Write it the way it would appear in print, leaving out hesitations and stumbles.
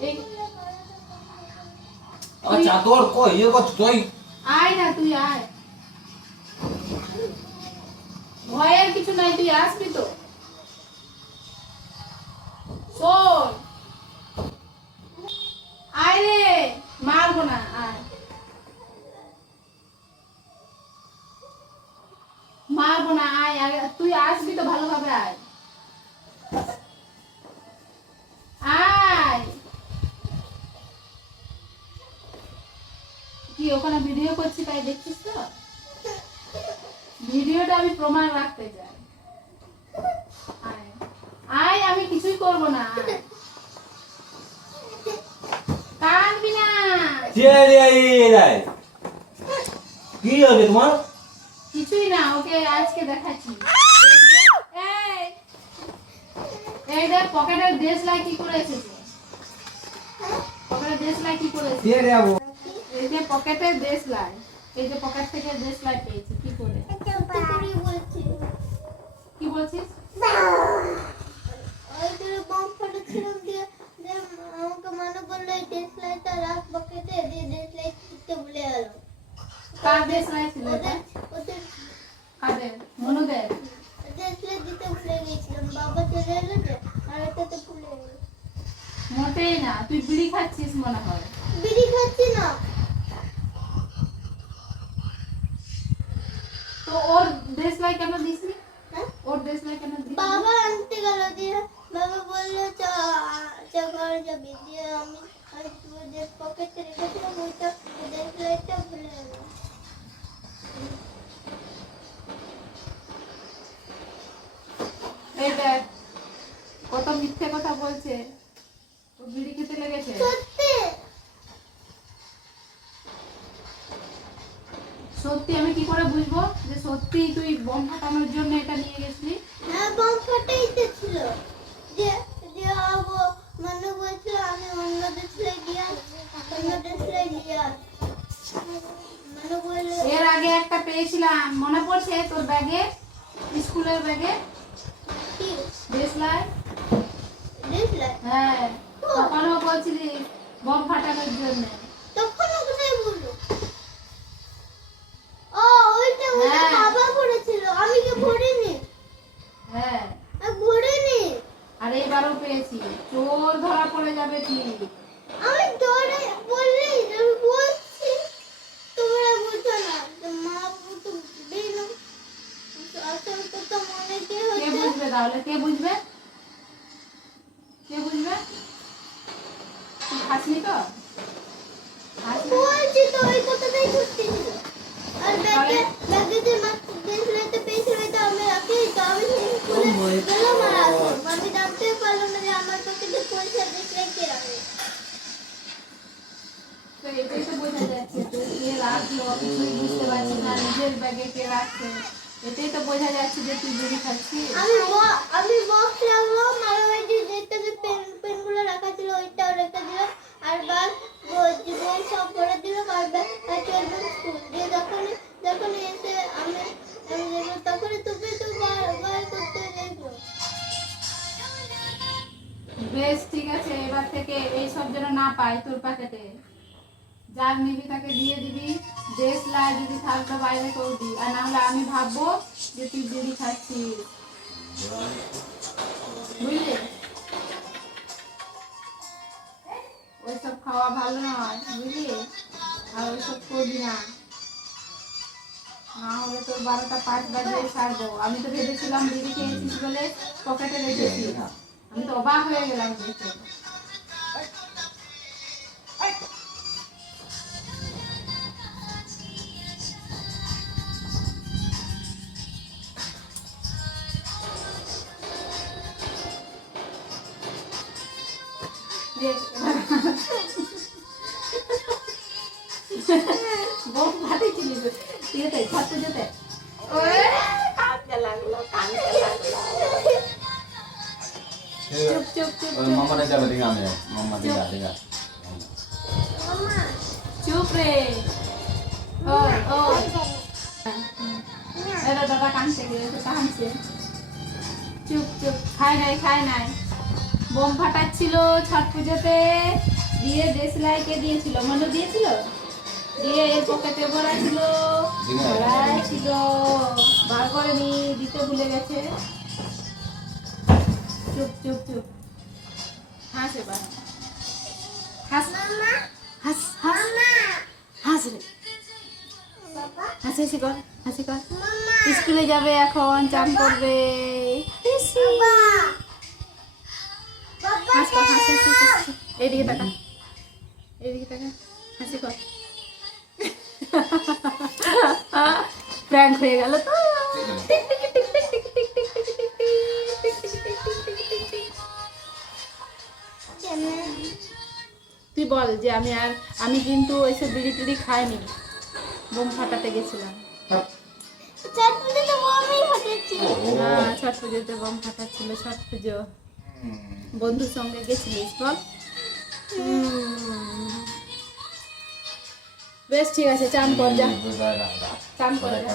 এই চাদর কই ইয়ে কর তুই আয় না, তুই আয়, ভয়ের কিছু নাই, তুই আসবি তো। শোন, আয় রে, মারবো না, আয়, মারবো না, আয়, তুই আসবি তো, ভালোভাবে আয়, আয়। কি ওখানে ভিডিও করছি তাই দেখছিস তো? ভিডিওটা আমি প্রমাণ রাখতে চাই। আয়, আয়, আমি কিছুই করবো না, আয়। কাঁদবি না। কি হবে তোমার? কিছুই না, ওকে আজকে দেখাচ্ছি। এই, এই দেখ পকেটের দেশলাই কি করে এসেছে, পকেটের দেশলাই কি করে এসেছে, এই যে পকেটের দেশলাই, এই যে পকেট থেকে দেশলাই পেয়েছি কি করে, কি বলছিস? কার দেশলাই ছিল এটা? কাদের? মনুদের? মোটেই না, তুই বিড়ি খাচ্ছিস মনে হয়। তো ওর দেশলাই কেন দিসনি? ওর দেশলাই কেন দিসনি? বাবা আনতে গেল, দিয়ে বাবা বললো চ ঘর যাবি, দিয়ে আমি যে পকেটে রেখেছিলাম ওইটা দেখলাইটা ভুলে গেলাম। এই দেখ কত মিথ্যে কথা বলছে, ও বিড়ি খেতে লেগেছে। সত্যি সত্যি আমি কি করে বুঝবো যে সত্যি তুই বোম ফাটানোর জন্য এটা নিয়ে গেছিলি? হ্যাঁ, বম ফাটাইতে ছিল, যে যে আবো মনে বলছিল আমি অন্য দেশে গিয়া মনে বললো। এর আগে একটা পেয়েছিলাম, মনে পড়ছে তোর ব্যাগে, স্কুলের ব্যাগে কি দেশলাই? দেখলাই? হ্যাঁ, তখনও বলছিলি বোম ফাটানোর জন্য। তখন কোথায় বললো? ও ওইটা বাবা করেছিল, আমি কি ভরিনি? হ্যাঁ, আমি ভরিনি। আর এবারও পেয়েছি, চোর ধরা পড়ে যাবে ঠিক। আমি ধরে বললি, আমি বলছি তোমরা বুঝো না, তো মা তো দিন আসল কথা মনে কি কে হচ্ছে? বুঝবে তাহলে? কে বুঝবে? কে বুঝবে? তুই খাসনি তো? খাসনি? বলছি তো ওই কথাটাই সত্যি ছিল। আর ব্যাগে যে মাত্র দেখলাইতে পেয়েছিল, এটা আমি রাখি, তো আমি স্কুলে গেলাম আর আসলাম, আমি জানতে পারলাম না যে আমার পকেটে পয়সা দেখলাই কে রাখে। তো এটাই তো বোঝা যাচ্ছে যে কে রাখলো কিছুই বুঝতে পারছিস না, নিজের ব্যাগে কে রাখছে, এটাই তো বোঝা যাচ্ছে যে তুই বিড়ি খাচ্ছিস। আমি বক্স রাখলাম, আর ওই যে যেটাতে পেনগুলো রাখা ছিল ওইটাও রেখে দিলাম, আর বাস জীবন সব ভরে দিলাম, আর চললাম স্কুল। দিয়ে যখন এসে আমি দেখলাম, তখন তুমি তো বার করতে দেখলো। বেশ ঠিক আছে, এবার থেকে এইসব যেন না পাই তোর প্যাকেটে, যার নিবি তাকে দিয়ে দিবি, দেশলাই যদি থাকতো বাইরে করবি, আর না হলে আমি ভাববো যে তুই বিড়ি খাচ্ছিস, বুঝলি? ওইসব খাওয়া ভালো নয়, বুঝলি? আর ওইসব করবি না, না হলে তোর 12টা 5 বাজে ছাড়বো। আমি তো ভেবেছিলাম বিড়ি খেয়েছিস বলে পকেটে রেখেছি, আমি তো অবাক হয়ে গেলাম দেখে। বোম ফাটিয়েছিলি যেতে ছাড়তে যেতে, কাঁদতে লাগলো। চুপ চুপ চুপ মামানে যাবে দিকে আমি মামা দিকে দিকে মামা চুপ রে। ওই ওই এরা দাদা কাঁদছে গেছে, কাঁদছে। চুপ চুপ, খায় নাই বোম ফাটাচ্ছিল ছট পুজোতে, দিয়ে দেশলাইকে দিয়েছিল, মনে দিয়েছিল, দিয়ে এর পকেটে ভরা ছিল, ভরাই ছিল, বার করেনি, দিতে ভুলে গেছে। চুপ চুপ চুপ, হাস এবার, হাস হাস হাস হাস রে, হাসি হাসি কর, হাসি কর। স্কুলে যাবে এখন, চান করবে। হাস কর, হাসি হাসি হাসি। এইদিকে তাকা, এইদিকে তাকা, হাসি কর। প্র্যাঙ্ক হয়ে গেল তো। তুই বল যে আমি কিন্তু ওইসব বিড়ি টিড়ি খাইনি, বোম ফাটাতে গেছিলাম। ছট পুজোতে বোমই ফাটাচ্ছি। হ্যাঁ, ছট পুজোতে বোম ফাটাচ্ছিল, ছট পুজো বন্ধুর সঙ্গে গেছিলিস বল। বেশ ঠিক আছে, চান কর যা, চান কর যা।